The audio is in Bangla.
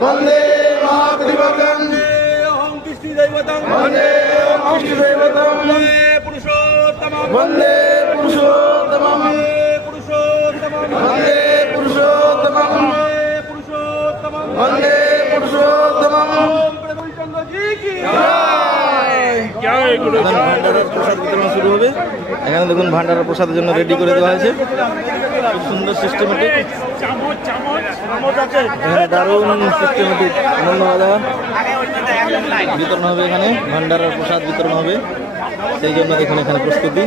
वंदे महाप्रतिपदं अहं कृष्णदैवतं वंदे कृष्णदैवतं वन्दे पुरुषोत्तमं वंदे पुरुषोत्तमं वन्दे पुरुषोत्तमं वंदे पुरुषोत्तमं वन्दे पुरुषोत्तमं वंदे पुरुषोत्तमं ओम प्रभुचंद्र जी की জয় গুরু ভান্ডারের প্রসাদ বিতরণ শুরু হবে। এখানে দেখুন ভান্ডারের প্রসাদের জন্য রেডি করে দেওয়া হয়েছে, খুব সুন্দর সিস্টেমেটিক, এখানে দারুণ সিস্টেমেটিক আনন্দবাজার বিতরণ হবে। এখানে ভান্ডারের প্রসাদ বিতরণ হবে, সেই জন্য দেখুন এখানে প্রস্তুতি।